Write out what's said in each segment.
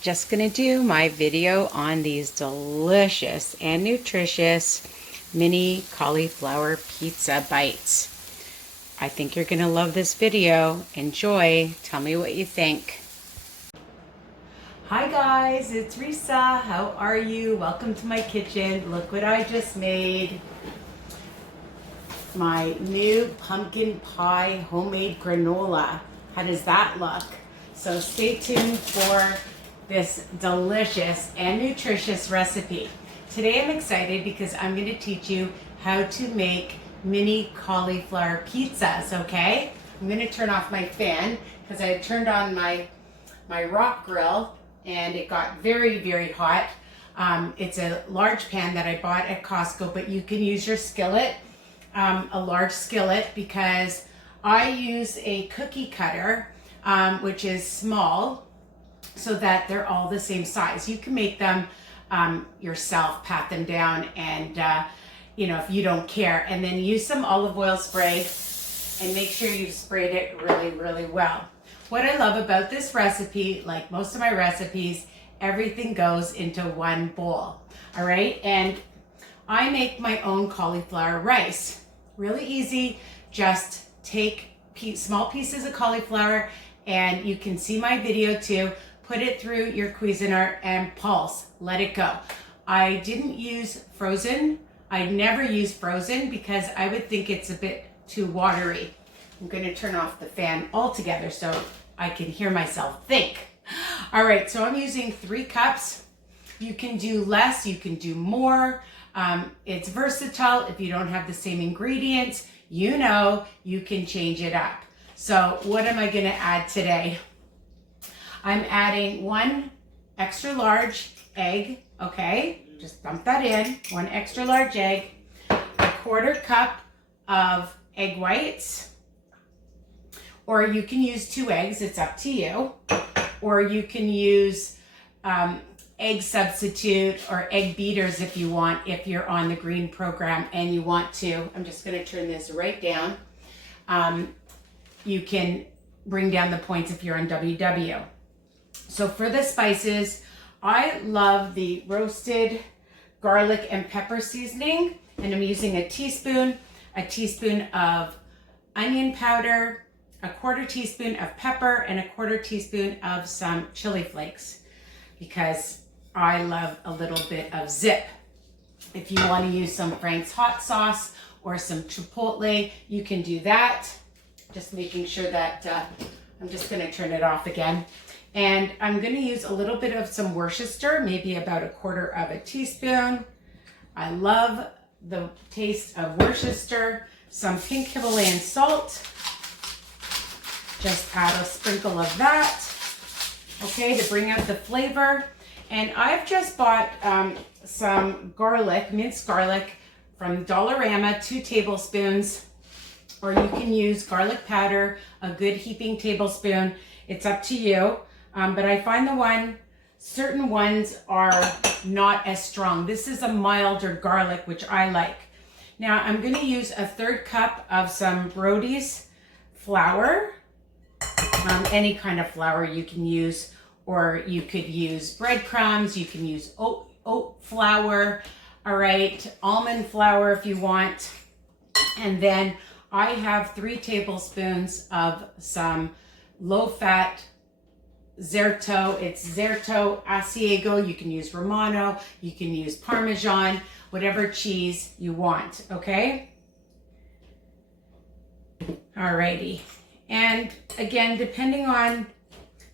Just gonna do my video on these delicious and nutritious mini cauliflower pizza bites. I think you're gonna love this video. Enjoy. Tell me what you think. Hi guys, it's Risa. How are you? Welcome to my kitchen. Look what I just made. My new pumpkin pie homemade granola. How does that look? So stay tuned for this delicious and nutritious recipe. Today I'm excited because I'm going to teach you how to make mini cauliflower pizzas, okay? I'm going to turn off my fan because I turned on my rock grill and it got very, very hot. It's a large pan that I bought at Costco, but you can use your skillet, a large skillet, because I use a cookie cutter, which is small, so that they're all the same size. You can make them yourself, pat them down, and if you don't care, and then use some olive oil spray and make sure you've sprayed it really, really well. What I love about this recipe, like most of my recipes, everything goes into one bowl, all right? And I make my own cauliflower rice. Really easy. Just take small pieces of cauliflower, and you can see my video too. Put it through your Cuisinart and pulse. Let it go. I didn't use frozen. I never use frozen because I would think it's a bit too watery. I'm going to turn off the fan altogether so I can hear myself think. All right, so I'm using 3 cups. You can do less, you can do more. It's versatile. If you don't have the same ingredients, you can change it up. So what am I going to add today? I'm adding 1 extra large egg, okay? Just dump that in, 1 extra large egg, 1/4 cup of egg whites, or you can use 2 eggs, it's up to you, or you can use egg substitute or egg beaters if you want, if you're on the green program and you want to. I'm just gonna turn this right down. You can bring down the points if you're on WW. So for the spices, I love the roasted garlic and pepper seasoning, and I'm using a teaspoon of onion powder, 1/4 teaspoon of pepper, and 1/4 teaspoon of some chili flakes, because I love a little bit of zip. If you want to use some Frank's hot sauce or some chipotle, you can do that. Just making sure that, I'm just going to turn it off again. And I'm going to use a little bit of some Worcester, maybe about 1/4 teaspoon. I love the taste of Worcester. Some pink Himalayan salt. Just add a sprinkle of that, okay, to bring out the flavor. And I've just bought some garlic, minced garlic from Dollarama, 2 tablespoons, or you can use garlic powder, a good heaping tablespoon. It's up to you. But I find certain ones are not as strong. This is a milder garlic, which I like. Now I'm going to use 1/3 cup of some Brody's flour, any kind of flour you can use, or you could use breadcrumbs, you can use oat flour, all right, almond flour if you want. And then I have 3 tablespoons of some low-fat Zerto. It's Zerto Asiago. You can use Romano, you can use Parmesan, whatever cheese you want, okay? Alrighty. And again, depending on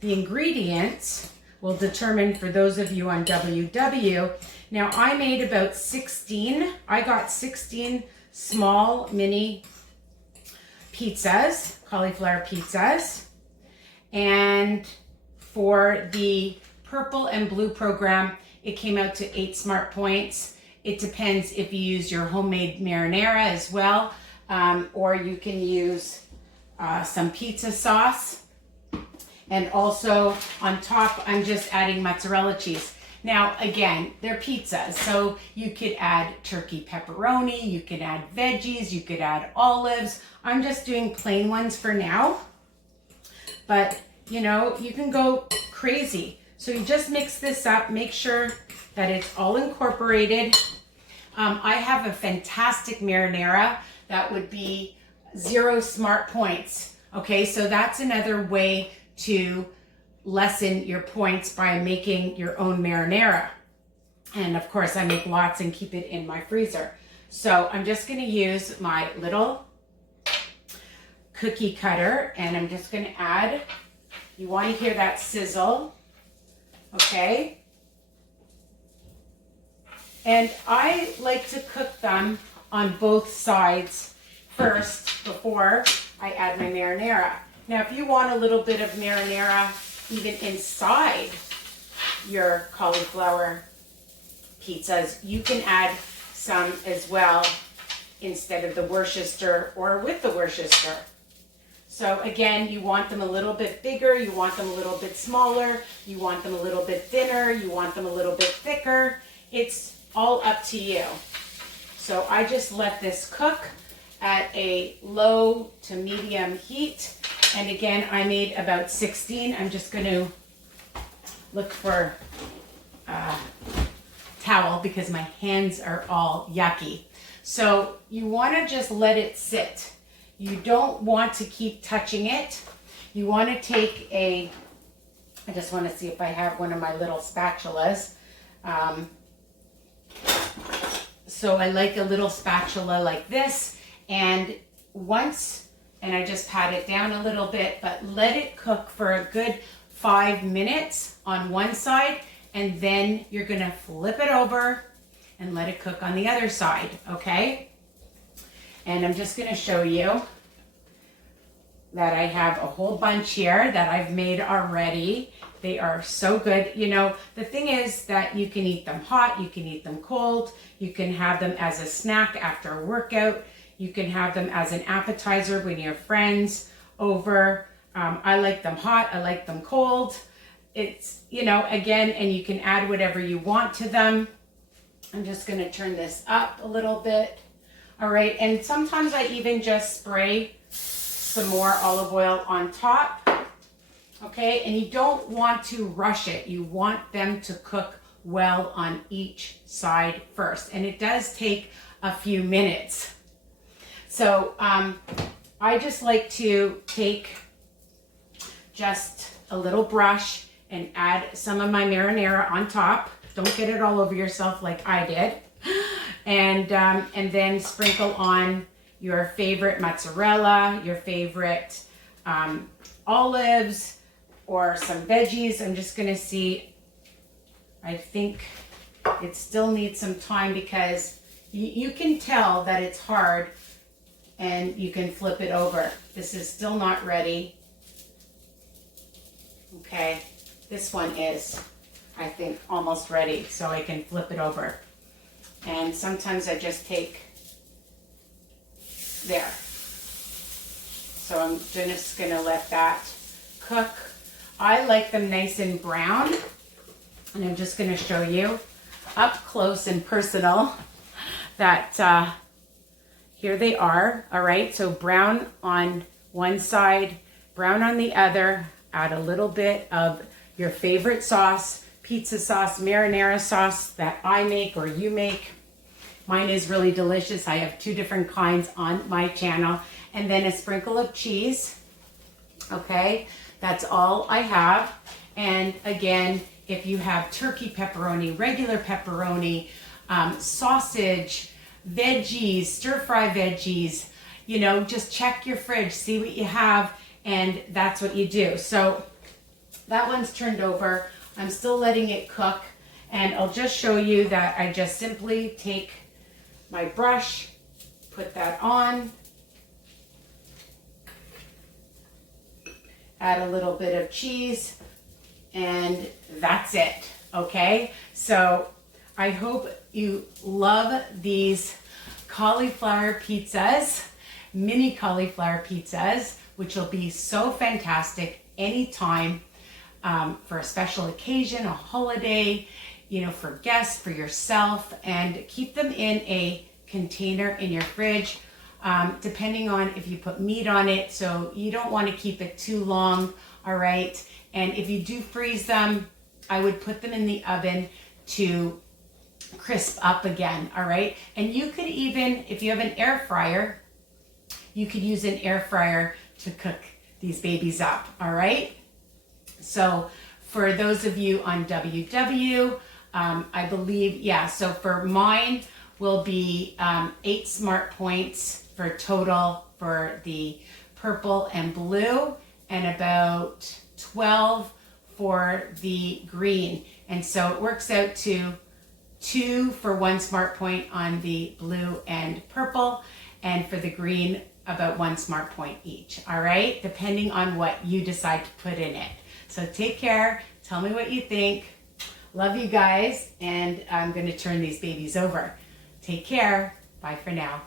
the ingredients, will determine for those of you on WW. Now I made about 16. I got 16 small mini pizzas, cauliflower pizzas. And for the purple and blue program, it came out to 8 smart points. It depends if you use your homemade marinara as well, or you can use some pizza sauce. And also on top, I'm just adding mozzarella cheese. Now, again, they're pizzas, so you could add turkey pepperoni, you could add veggies, you could add olives. I'm just doing plain ones for now, but you know, you can go crazy. So you just mix this up, make sure that it's all incorporated. I have a fantastic marinara that would be 0 smart points. Okay, so that's another way to lessen your points by making your own marinara. And of course I make lots and keep it in my freezer. So I'm just gonna use my little cookie cutter and I'm just gonna add, you wanna hear that sizzle, okay? And I like to cook them on both sides first before I add my marinara. Now, if you want a little bit of marinara even inside your cauliflower pizzas, you can add some as well instead of the Worcester or with the Worcester. So again, you want them a little bit bigger, you want them a little bit smaller, you want them a little bit thinner, you want them a little bit thicker. It's all up to you. So I just let this cook at a low to medium heat. And again, I made about 16. I'm just going to look for a towel because my hands are all yucky. So you want to just let it sit. You don't want to keep touching it. You want to take I just want to see if I have one of my little spatulas. So I like a little spatula like this, and I just pat it down a little bit, but let it cook for a good 5 minutes on one side, and then you're gonna flip it over and let it cook on the other side, okay? And I'm just gonna show you that I have a whole bunch here that I've made already. They are so good. You know, the thing is that you can eat them hot, you can eat them cold, you can have them as a snack after a workout, you can have them as an appetizer when you have friends over. I like them hot, I like them cold. It's, you know, again, and you can add whatever you want to them. I'm just gonna turn this up a little bit. All right, and sometimes I even just spray some more olive oil on top. Okay, and you don't want to rush it. You want them to cook well on each side first. And it does take a few minutes. So I just like to take just a little brush and add some of my marinara on top. Don't get it all over yourself like I did. And then sprinkle on your favorite mozzarella, your favorite olives, or some veggies. I'm just gonna see, I think it still needs some time because you can tell that it's hard and you can flip it over. This is still not ready. Okay, this one is, I think, almost ready, so I can flip it over. And sometimes I just take, there. So I'm just gonna let that cook. I like them nice and brown, and I'm just gonna show you up close and personal that here they are. All right, so brown on one side, brown on the other. Add a little bit of your favorite sauce, pizza sauce, marinara sauce that I make or you make. Mine is really delicious. I have 2 different kinds on my channel. And then a sprinkle of cheese. Okay, that's all I have. And again, if you have turkey pepperoni, regular pepperoni, sausage, veggies, stir-fry veggies, you know, just check your fridge, see what you have, and that's what you do. So that one's turned over. I'm still letting it cook, and I'll just show you that I just simply take my brush, put that on, add a little bit of cheese, and that's it, okay? So I hope you love these cauliflower pizzas, mini cauliflower pizzas, which will be so fantastic anytime for a special occasion, a holiday, you know, for guests, for yourself, and keep them in a container in your fridge, depending on if you put meat on it. So you don't want to keep it too long, all right? And if you do freeze them, I would put them in the oven to crisp up again, all right? And you could even, if you have an air fryer, you could use an air fryer to cook these babies up, all right? So for those of you on WW, I believe, yeah, so for mine will be 8 smart points for total for the purple and blue, and about 12 for the green. And so it works out to 2 for 1 smart point on the blue and purple, and for the green, about 1 smart point each, all right? Depending on what you decide to put in it. So take care, tell me what you think. Love you guys, and I'm gonna turn these babies over. Take care, bye for now.